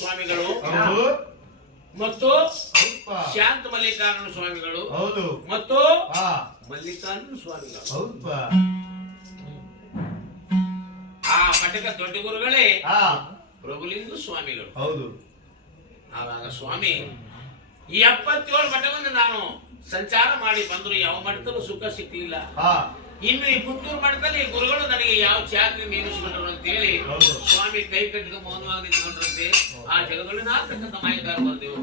ಸ್ವಾಮಿಗಳು ಮತ್ತು ಶಾಂತ ಮಲ್ಲಿಕಾರ್ಜುನ ಸ್ವಾಮಿಗಳು ಮತ್ತು ಮಲ್ಲಿಕಾರ್ಜುನ ಸ್ವಾಮಿಗಳು. ಆ ಮಠದ ದೊಡ್ಡ ಗುರುಗಳೇ ಪ್ರಭುಲಿಂಗ ಸ್ವಾಮಿಗಳು. ಆವಾಗ ಸ್ವಾಮಿ 77 ಮಠವನ್ನು ನಾನು ಸಂಚಾರ ಮಾಡಿ ಬಂದ್ರು, ಯಾವ ಮಠದಲ್ಲೂ ಸುಖ ಸಿಕ್ಕಲಿಲ್ಲ. ಇನ್ನು ಈ ಪುತ್ತೂರು ಮಠದಲ್ಲಿ ಗುರುಗಳು ನನಗೆ ಯಾವ ಚಾಕರಿ ನೇಮಿಸಿಕೊಂಡ್ರು ಅಂತ ಹೇಳಿ ಸ್ವಾಮಿ ಕೈ ಕಟ್ಟಿಗೆ ಮೌನವಾಗಿ ನಿಂತ್ಕೊಂಡ್ರಂತೆ. ಆ ಜಗದೊಳನಾಗ್ತಕ್ಕಂಥ ಮಾಹಿತಾರ ಬಂದೆವು.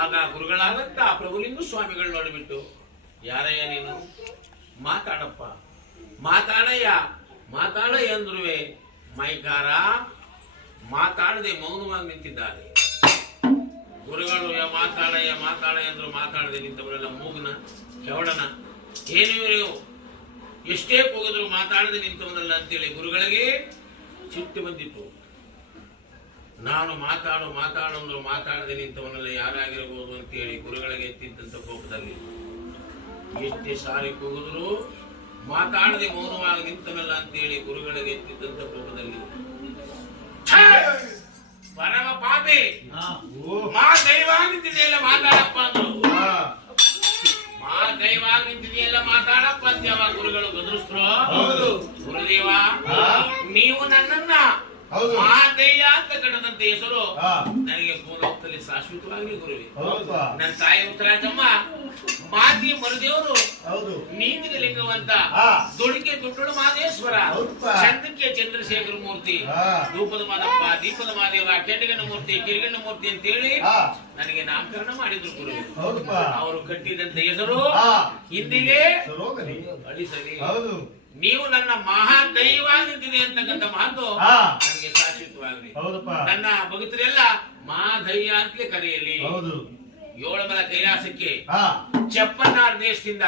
ಆಗ ಗುರುಗಳಾದಂತ ಪ್ರಭುಲಿಂಗ ಸ್ವಾಮಿಗಳು ನೋಡಿಬಿಟ್ಟು, ಯಾರಯ್ಯ ನೀನು, ಮಾತಾಡಪ್ಪ, ಮಾತಾಡಯ್ಯ, ಮಾತಾಡಯ್ಯ ಅಂದ್ರುವೆ ಮೈಕಾರ ಮಾತಾಡದೆ ಮೌನವಾಗಿ ನಿಂತಿದ್ದಾರೆ. ಗುರುಗಳು ಮಾತಾಡಯ್ಯ ಮಾತಾಡಯ್ಯ ಅಂದ್ರು ಮಾತಾಡದೆ ನಿಂತವರೆಲ್ಲ ಮೂಗನ ಕೆವಡನ, ಏನು ಇವರು ಎಷ್ಟೇ ಕೂಗಿದ್ರು ಮಾತಾಡದೆ ನಿಂತವನಲ್ಲ ಅಂತೇಳಿ ಗುರುಗಳಿಗೆ ಸಿಟ್ಟು ಬಂದಿತ್ತು. ನಾನು ಮಾತಾಡು ಮಾತಾಡು ಅಂದ್ರು ಮಾತಾಡದೆ ನಿಂತವನಲ್ಲ ಯಾರಾಗಿರಬಹುದು ಅಂತೇಳಿ ಗುರುಗಳಿಗೆ ಎತ್ತಿದ್ದಂತ ಕೋಪದಲ್ಲಿ ಎಷ್ಟೇ ಸಾರಿ ಕೂಗಿದ್ರು ಮಾತಾಡದೆ ಮೌನವಾಗಿ ನಿಂತವನಲ್ಲ ಅಂತೇಳಿ ಗುರುಗಳಿಗೆ ಎತ್ತಿದ್ದಂತ ಕೋಪದಲ್ಲಿ, ಪರಮ ಪಾಪಿ, ಮಾ ದೈವಾಗಿ ನಿಂತಿದೆಯಲ್ಲ ಮಾತಾಡಪ್ಪ ಅಂದ್ರು. ಮಾ ದೈವಾಗಿ ನಿಂತಿದೆಯಲ್ಲ ಮಾತಾಡಪ್ಪ ಅಂತ ಯಾವಾಗ ಗುರುಗಳು ಗದರಿಸ್ರು, ಗುರುದೇವ ನೀವು ನನ್ನನ್ನ ಮಾದಯ್ಯ ಅಂತ ಕಟ್ಟದಂತ ಹೆಸರು ನನಗೆ ಭೂಲೋಕದಲ್ಲಿ ಶಾಶ್ವತವಾಗಲಿ ಗುರುವೆ. ನನ್ನ ತಾಯಿ ಉತ್ತರಾಜಮ್ಮ ಮಾತಿ ಮರುದೇವರು, ನೀತಿಗೆ ಲಿಂಗವಂತ, ದುಡಿಕೆ ದುಡ್ಡು ಮಾದೇಶ್ವರ, ಚಂದಕ್ಕೆ ಚಂದ್ರಶೇಖರ ಮೂರ್ತಿ, ಧೂಪದ ಮಾದಪ್ಪ, ದೀಪದ ಮಾದೇವ, ಕೆಂಡಗಣ್ಣ ಮೂರ್ತಿ, ಕಿರಿಗಣ್ಣ ಮೂರ್ತಿ ಅಂತೇಳಿ ನನಗೆ ನಾಮಕರಣ ಮಾಡಿದ್ರು ಗುರುವೆ. ಅವರು ಕಟ್ಟಿದಂತ ಹೆಸರು ಹಿಂದಿಗೆ ಅಳಿಸಲಿ. ನೀವು ನನ್ನ ಮಹಾ ದೈವಾಗಿದೆ ಅಂತಕ್ಕಂಥ ಮಾತು ನನಗೆ ಶಾಶ್ವತವಾಗಲಿ. ನನ್ನ ಭಕ್ತರೆಲ್ಲ ಮಹಾದೈಯ ಅಂತಲೇ ಕರೆಯಲಿ. 7 ಮಲ ಕೈಲಾಸಕ್ಕೆ ಚಪ್ಪನ್ನಾರ್ ದೇಶದಿಂದ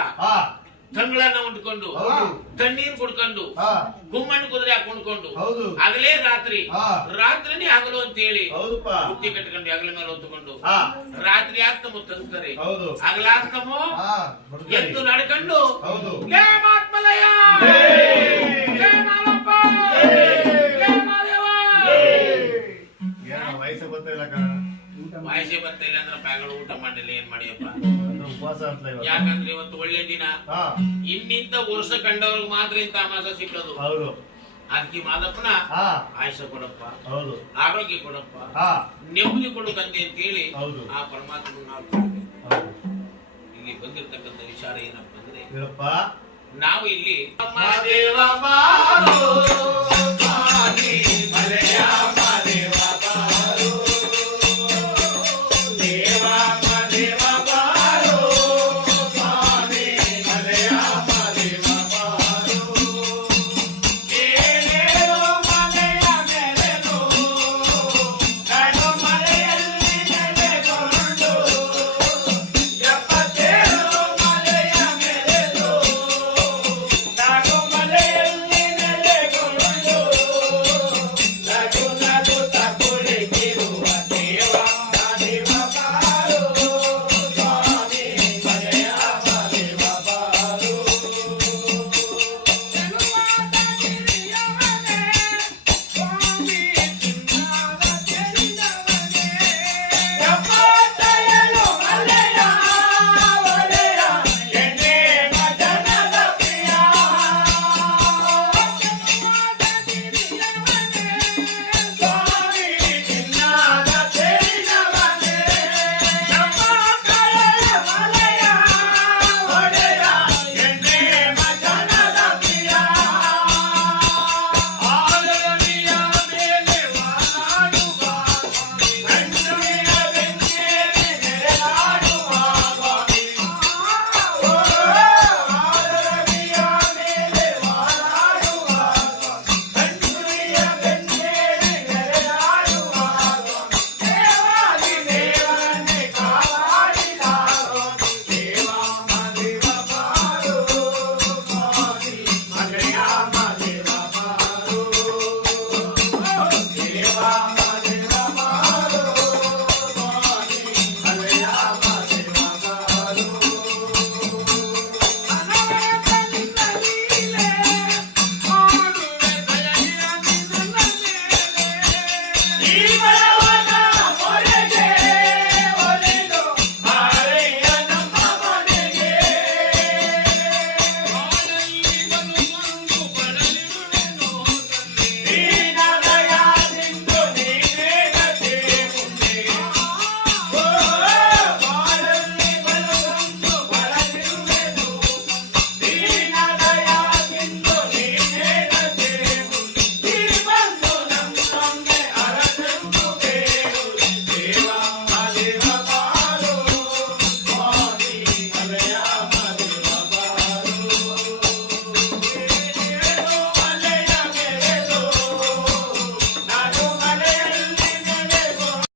ತಂಗಳನ್ನ ಉಂಡ್ಕೊಂಡು ತಣ್ಣೀರು ಕುಡ್ಕೊಂಡು ಗುಮ್ಮಣ್ಣು ಕುದುರೆ ಹಾಕೊಂಡ್ಕೊಂಡು ಹಗಲೇ ರಾತ್ರಿ, ರಾತ್ರಿನೇ ಹಗಲು ಅಂತ ಹೇಳಿ ಬುತ್ತಿ ಕಟ್ಕೊಂಡು ಹಗಲ ಮೇಲೆ ಹೊತ್ತುಕೊಂಡು ರಾತ್ರಿ ಆಗ್ತಮೋ ತಂತಾರೆ, ಹಗಲಾಗ್ತಮೋ ಎದ್ದು ನಡ್ಕೊಂಡು ಮಾತ್ಮಲಯ ವಯಸ್ಸೇ ಬರ್ತಾ ಇಲ್ಲ ಅಂದ್ರೆ ಬ್ಯಾಗಳು ಊಟ ಮಾಡಿಲ್ಲ, ಏನ್ ಮಾಡಿಯಪ್ಪ. ಯಾಕಂದ್ರೆ ಇವತ್ತು ಒಳ್ಳೆ ದಿನ, ಇನ್ನಿಂತ ವರ್ಷ ಕಂಡವ್ರಿಗೆ ಮಾತ್ರ ಇಂತ ಅಮಾಸ ಸಿಕ್ಕದು. ಅದಕ್ಕೆ ಮಾದಪ್ಪನ ಆಯುಷ ಕೊಡಪ್ಪ, ಆರೋಗ್ಯ ಕೊಡಪ್ಪ, ನೆಮ್ಮದಿ ಕೊಡು ತಂದೆ ಅಂತ ಹೇಳಿ ಆ ಪರಮಾತ್ಮ ನಾವು ಇಲ್ಲಿ ಬಂದಿರತಕ್ಕಂಥ ವಿಚಾರ ಏನಪ್ಪ ಅಂದ್ರೆ, ನಾವು ಇಲ್ಲಿ